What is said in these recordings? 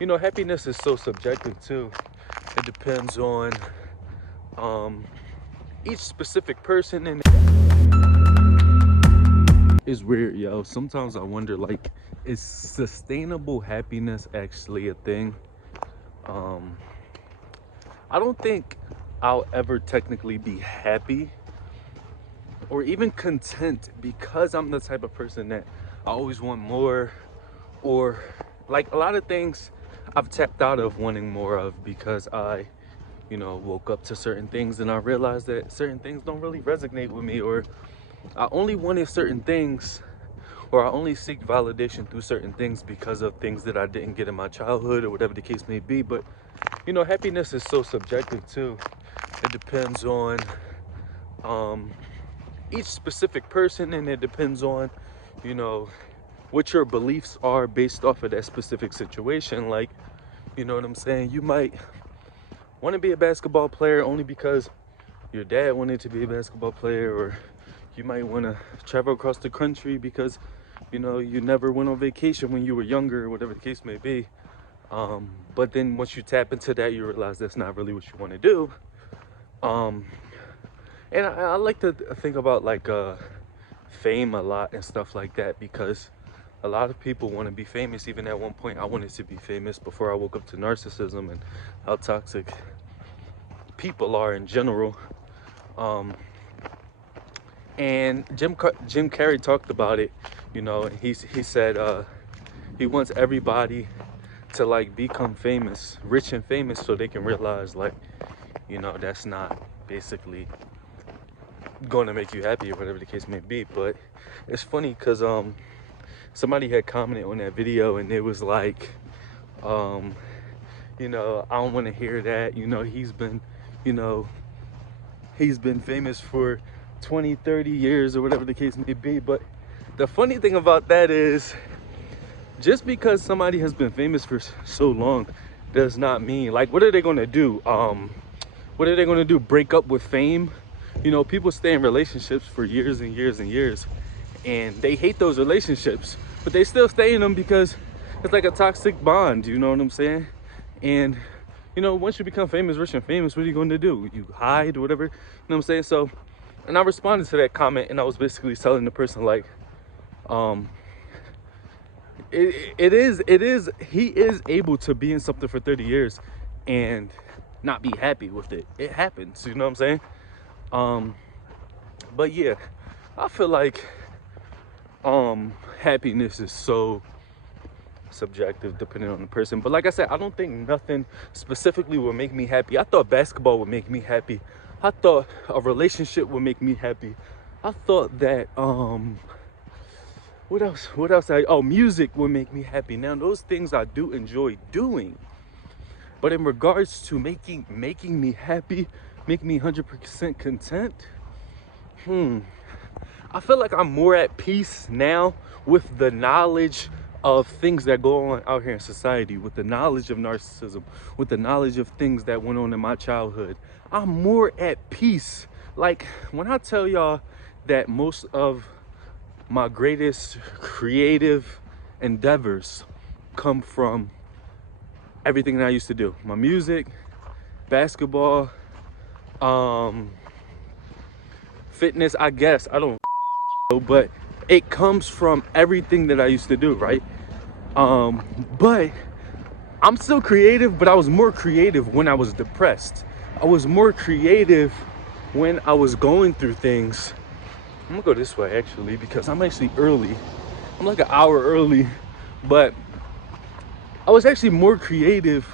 Happiness is so subjective too. It depends on each specific person, and it's weird, yo. Sometimes I wonder, like, is sustainable happiness actually a thing? I don't think I'll ever technically be happy or even content, because I'm the type of person that I always want more, or like a lot of things I've tapped out of wanting more of, because I woke up to certain things and I realized that certain things don't really resonate with me, or I only wanted certain things, or I only seek validation through certain things because of things that I didn't get in my childhood, or whatever the case may be. But happiness is so subjective too. It depends on each specific person, and it depends on what your beliefs are based off of that specific situation. Like, you know what I'm saying? You might want to be a basketball player only because your dad wanted to be a basketball player, or you might want to travel across the country because you never went on vacation when you were younger, or whatever the case may be. But then once you tap into that, you realize that's not really what you want to do. And I like to think about like fame a lot and stuff like that, because a lot of people want to be famous. Even at one point I wanted to be famous before I woke up to narcissism and how toxic people are in general. And Jim Carrey talked about it. He said he wants everybody to like become famous, rich and famous, so they can realize like that's not basically going to make you happy, or whatever the case may be. But it's funny because somebody had commented on that video, and it was like I don't want to hear that. He's been famous for 20-30 years, or whatever the case may be. But the funny thing about that is, just because somebody has been famous for so long does not mean, like, what are they going to do? What are they going to do? Break up with fame? People stay in relationships for years and years and years, and they hate those relationships, but they still stay in them because it's like a toxic bond. You know what I'm saying? And once you become famous, rich and famous, what are you going to do? You hide, or whatever. You know what I'm saying? So, and I responded to that comment, and I was basically telling the person like, he is able to be in something for 30 years and not be happy with it. It happens, you know what I'm saying? But yeah, I feel like happiness is so subjective depending on the person. But like I said, I don't think nothing specifically will make me happy. I thought basketball would make me happy. I thought a relationship would make me happy. I thought that what else music would make me happy. Now those things I do enjoy doing, but in regards to making me happy, make me 100% content, I feel like I'm more at peace now with the knowledge of things that go on out here in society, with the knowledge of narcissism, with the knowledge of things that went on in my childhood. I'm more at peace. Like, when I tell y'all that most of my greatest creative endeavors come from everything that I used to do, my music, basketball, fitness, I guess, I don't know, but it comes from everything that I used to do, right? But I'm still creative, but I was more creative when I was depressed. I was more creative when I was going through things. I'm gonna go this way actually, because I'm actually early. I'm like an hour early, but I was actually more creative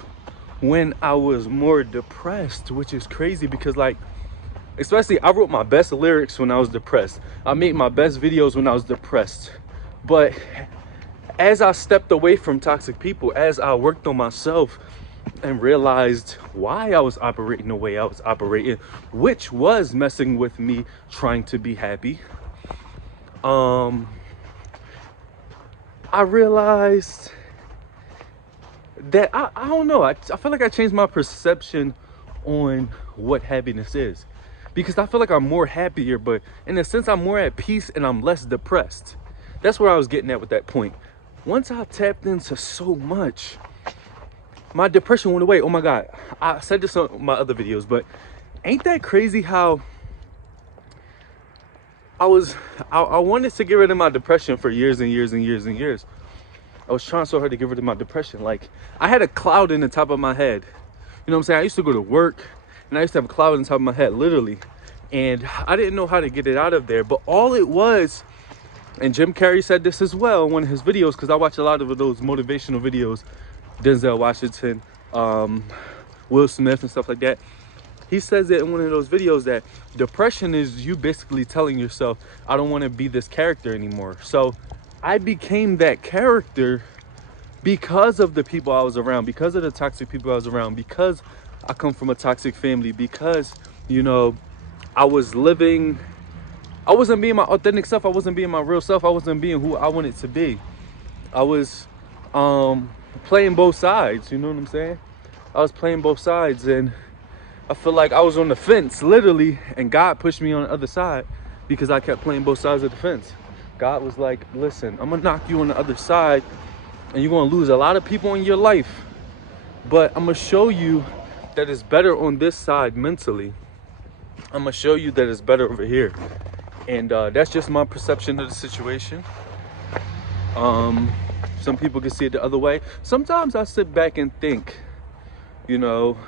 when I was more depressed, which is crazy because, like, especially I wrote my best lyrics when I was depressed. I made my best videos when I was depressed. But as I stepped away from toxic people, as I worked on myself and realized why I was operating the way I was operating, which was messing with me trying to be happy, I realized that I don't know, I feel like I changed my perception on what happiness is, because I feel like I'm more happier, but in a sense I'm more at peace and I'm less depressed. That's where I was getting at with that point. Once I tapped into so much, my depression went away. Oh my God. I said this on my other videos, but ain't that crazy how I wanted to get rid of my depression for years and years and years and years. I was trying so hard to get rid of my depression. Like, I had a cloud in the top of my head. You know what I'm saying? I used to go to work and I used to have a cloud in the top of my head, literally. And I didn't know how to get it out of there. But all it was, and Jim Carrey said this as well in one of his videos, because I watch a lot of those motivational videos, Denzel Washington, Will Smith and stuff like that. He says it in one of those videos that depression is you basically telling yourself, I don't want to be this character anymore. So I became that character because of the people I was around, because of the toxic people I was around, because I come from a toxic family, because, you know, I wasn't being my authentic self. I wasn't being my real self. I wasn't being who I wanted to be. I was playing both sides, you know what I'm saying? I was playing both sides, and I feel like I was on the fence, literally, and God pushed me on the other side because I kept playing both sides of the fence. God was like, listen, I'm gonna knock you on the other side, and you're gonna lose a lot of people in your life, but I'm gonna show you that it's better on this side mentally. I'm gonna show you that it's better over here. And that's just my perception of the situation. Some people can see it the other way. Sometimes I sit back and think, you know,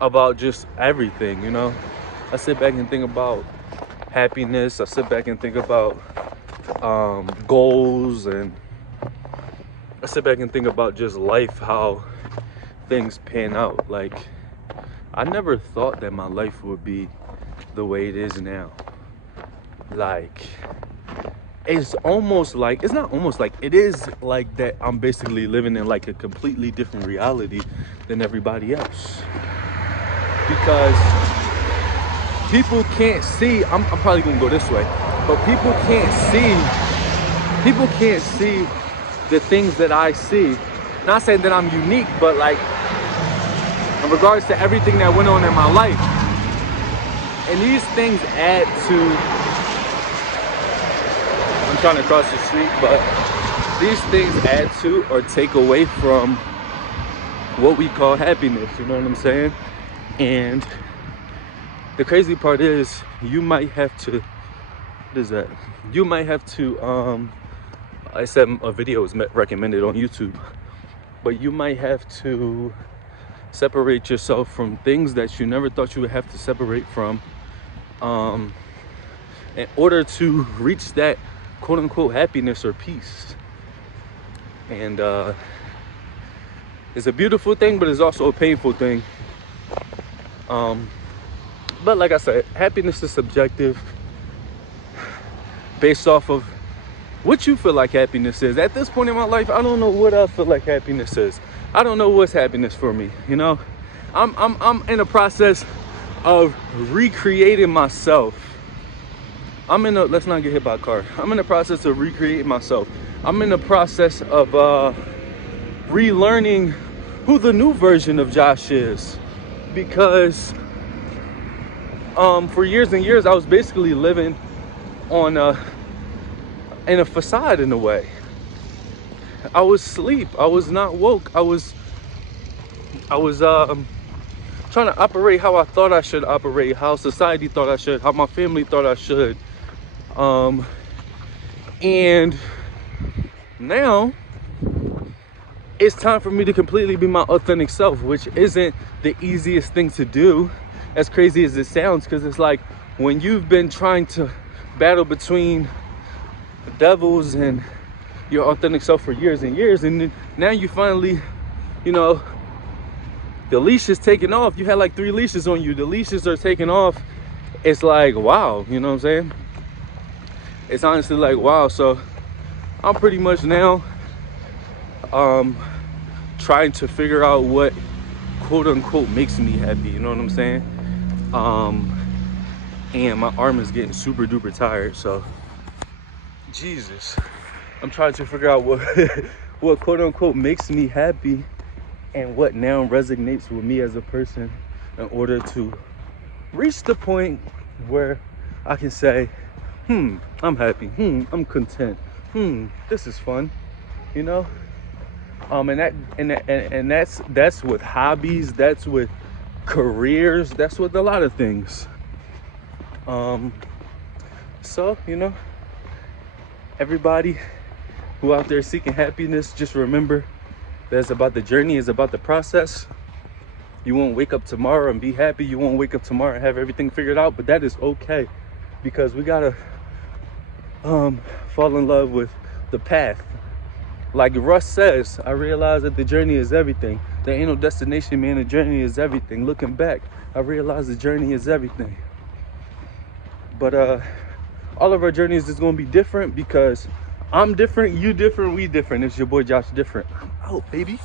about just everything, you know. I sit back and think about happiness. I sit back and think about goals, and I sit back and think about just life, how things pan out. Like, I never thought that my life would be the way it is now. Like, it's almost like, it's not almost like, it is like that I'm basically living in like a completely different reality than everybody else. Because people can't see, I'm probably gonna go this way, but people can't see the things that I see. Not saying that I'm unique, but like, in regards to everything that went on in my life. And these things add to, I'm trying to cross the street, but these things add to or take away from what we call happiness, you know what I'm saying? And the crazy part is, you might have to, what is that? You might have to, I said a video was recommended on YouTube, but you might have to separate yourself from things that you never thought you would have to separate from, in order to reach that quote unquote happiness or peace. And it's a beautiful thing, but it's also a painful thing. But like I said, happiness is subjective based off of what you feel like happiness is. At this point in my life, I don't know what I feel like happiness is. I don't know what's happiness for me, you know? I'm in a process of recreating myself. Let's not get hit by a car. I'm in the process of recreating myself. I'm in the process of relearning who the new version of Josh is. Because for years and years, I was basically living on in a facade in a way. I was asleep. I was not woke. I was trying to operate how I thought I should operate, how society thought I should, how my family thought I should. And now it's time for me to completely be my authentic self, which isn't the easiest thing to do, as crazy as it sounds, because it's like when you've been trying to battle between devils and your authentic self for years and years, and now you finally, you know, the leash is taken off. You had like 3 leashes on you. The leashes are taken off. It's like, wow, you know what I'm saying? It's honestly like, wow. So I'm pretty much now trying to figure out what quote unquote makes me happy, you know what I'm saying? And my arm is getting super duper tired, so Jesus, I'm trying to figure out what quote unquote makes me happy and what now resonates with me as a person, in order to reach the point where I can say, I'm happy, I'm content, this is fun, you know? That's with hobbies, that's with careers, that's with a lot of things. So, you know, everybody who out there seeking happiness, just remember that it's about the journey, it's about the process. You won't wake up tomorrow and be happy. You won't wake up tomorrow and have everything figured out, but that is okay, because we gotta fall in love with the path. Like Russ says, I realize that the journey is everything. There ain't no destination, man. The journey is everything. Looking back, I realize the journey is everything. But all of our journeys is gonna be different, because I'm different, you different, we different. It's your boy Josh Different. I'm out, baby.